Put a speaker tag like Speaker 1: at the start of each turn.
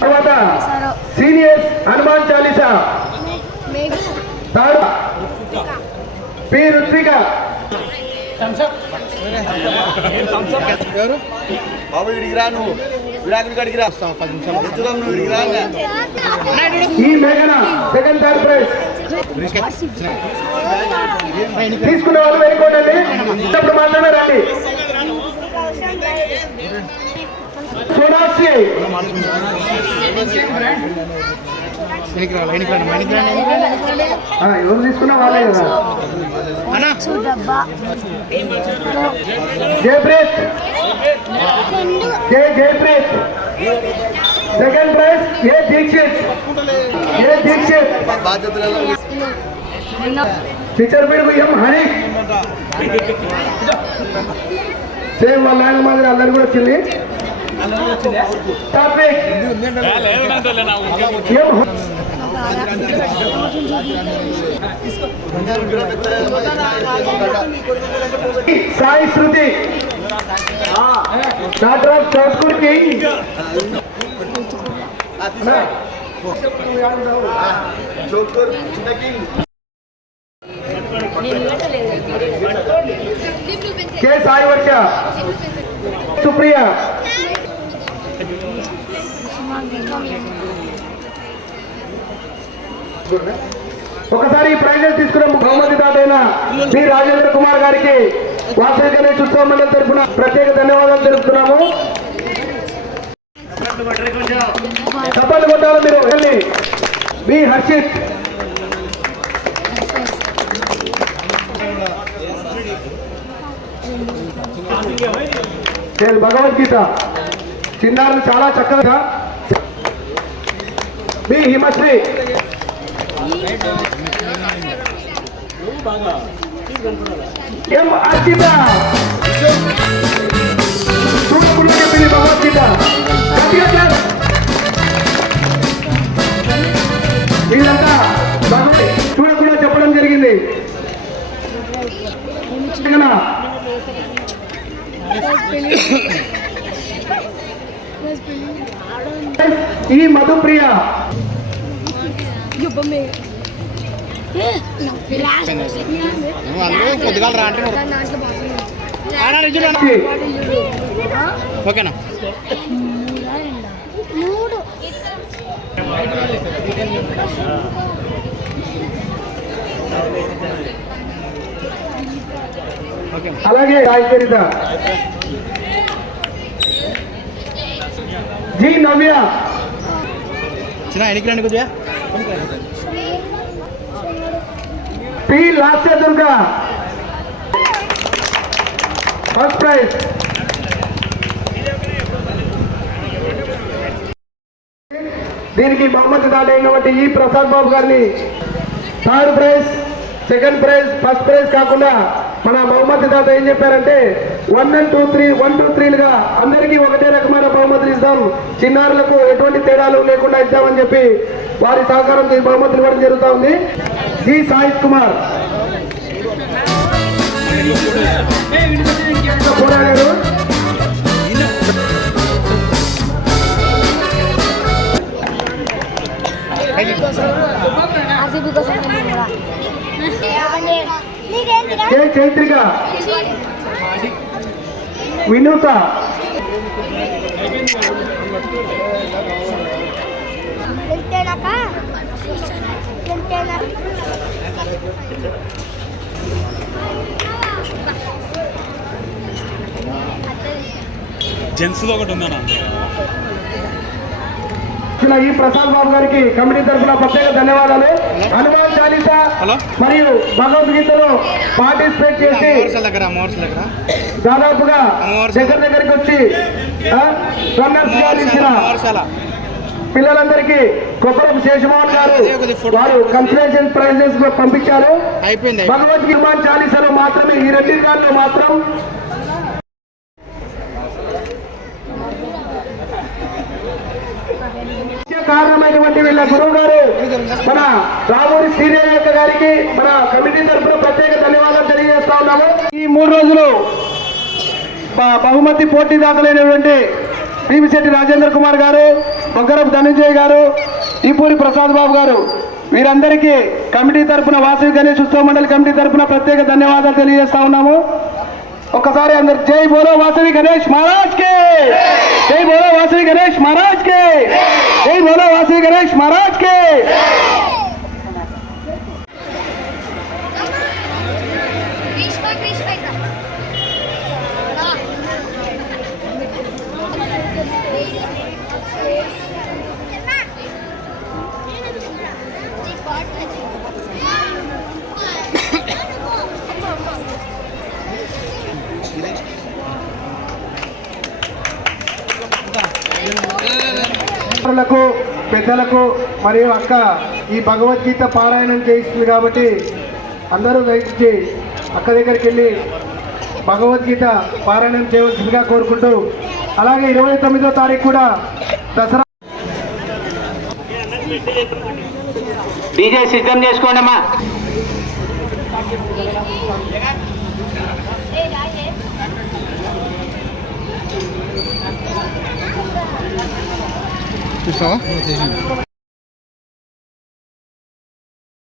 Speaker 1: తర్వాత seniors Hanuman Chalisa. Third P Ruthvika
Speaker 2: బాబు ఇడికి రా నువ్వు. విడాకుడి కాడికి రా. ఎత్తుదాం నువ్వు ఇడికి రా
Speaker 1: ఈ మేఘన సెకండ్ థర్డ్ ప్రైజ్ తీసుకున్న వాళ్ళు వెళ్ళిపోండి ఇప్పుడు మాత్రమే రండి. సోనాక్షి. ఎవరు తీసుకున్నా వాళ్ళే కదా? Jayapreet. Jaya Jayapreet. Second prize A Dikshit? A
Speaker 2: Dikshit?
Speaker 1: Teacher పేరు ఎం హరి సేమ్ వాళ్ళ ఆయన మాదిరి అందరు కూడా హ- Sai Shruti doctor of Sanskriti
Speaker 2: joker చిన్న కింగ్
Speaker 1: కె సాయి వర్ష సుప్రియ ఒకసారి ఈ ప్రైజెస్ తీసుకున్న బహుమతి దాటైన శ్రీ రాజేంద్ర కుమార్ గారికి వాసవి గణేష్ ఉత్సవ మండలి తరఫున ప్రత్యేక ధన్యవాదాలు తెలుపుతున్నాము. చప్పట్లు కొట్టాలి మీరు వెళ్ళి. మీ హర్షిత్. నేను భగవద్గీత. చిన్నారులు చాలా చక్కగా మీ హిమశ్రీ. ఎం అర్చిత? చూడకుండా చెప్పింది భగవద్గీత గట్టిగా చేయాలి. వీళ్ళంతా భగవద్ చూడకుండా చెప్పడం జరిగింది. చిన్నగా ఈ మధుప్రియ.
Speaker 3: ఓకేనా?
Speaker 1: అలాగే రాయచరిత జి నవ్య.
Speaker 3: చిన్న ఎనికి రండి కొద్దిగా.
Speaker 1: P Lasya Durga. First prize దీనికి బహుమతి దాటైనటువంటి ఈ ప్రసాద్ బాబు గారిని. Third prize second prize first prize కాకుండా మన బహుమతి దాత ఏం చెప్పారంటే one and two three one two త్రీలుగా అందరికీ ఒకటే రకమైన బహుమతులు ఇస్తాం. చిన్నారులకు ఎటువంటి తేడాలు లేకుండా ఇద్దామని చెప్పి వారి సహకారంతో ఈ బహుమతులు ఇవ్వడం జరుగుతూ ఉంది. జి. సాహిత్ కుమార్. పోరాడారు
Speaker 4: ఆర్సీబీ కోసం
Speaker 1: కే చైత్రిక. వినూత.
Speaker 5: జెంట్స్లో ఒకటి ఉందన్న.
Speaker 1: ఇచ్చిన ఈ ప్రసాద్ బాబు గారికి కమిటీ తరఫున ప్రత్యేక ధన్యవాదాలు. హనుమాన్ చాలీసా. మరియు భగవద్గీతలో పార్టిసిపేట్ చేసి దాదాపుగా దగ్గర దగ్గరికి వచ్చి ఆ, రన్నర్స్ గారు ఇచ్చిన
Speaker 3: మోర్సల
Speaker 1: పిల్లలందరికీ కొప్పరం శేషమోహన్ గారు వారు కన్సలేషన్ ప్రైజెస్ పంపించారు. భగవద్గీత హనుమాన్ చాలీసాలో మాత్రమే ఈ రెండింటిలో మాత్రం కారణమైనటువంటి వీళ్ళ గురువు గారు మన రామూరి శ్రీదేవి గారికి మన కమిటీ తరఫున ప్రత్యేక ధన్యవాదాలు తెలియజేస్తా ఉన్నాము. ఈ మూడు రోజులు బహుమతి బహుమతి పోటీదాతలైనటువంటి భీమిశెట్టి రాజేంద్ర కుమార్ గారు బొగ్గరపు ధనంజయ్ గారు ఈపూరి ప్రసాద్ బాబు గారు వీరందరికీ కమిటీ తరఫున వాసవి గణేష్ ఉత్సవ మండలి కమిటీ తరపున ప్రత్యేక ధన్యవాదాలు తెలియజేస్తా ఉన్నాము. ఒక్కసారి అందరు జై బోలో వాసవి గణేష్ మహారాజ్ కే! జై బోలో వాసవి గణేష్ మహారాజ్ కే! జై బోలో వాసవి గణేష్ మహారాజ్ కే! పెద్దలకు మరియు అక్క ఈ భగవద్గీత పారాయణం చేయిస్తుంది కాబట్టి అందరూ దయచేసి అక్క దగ్గరికి వెళ్ళి భగవద్గీత పారాయణం చేయవలసిందిగా కోరుకుంటూ అలాగే ఇరవై తొమ్మిదో తారీఖు కూడా దసరా
Speaker 5: డీజే సిద్ధం చేసుకోండి అమ్మా
Speaker 3: পঁচিশশো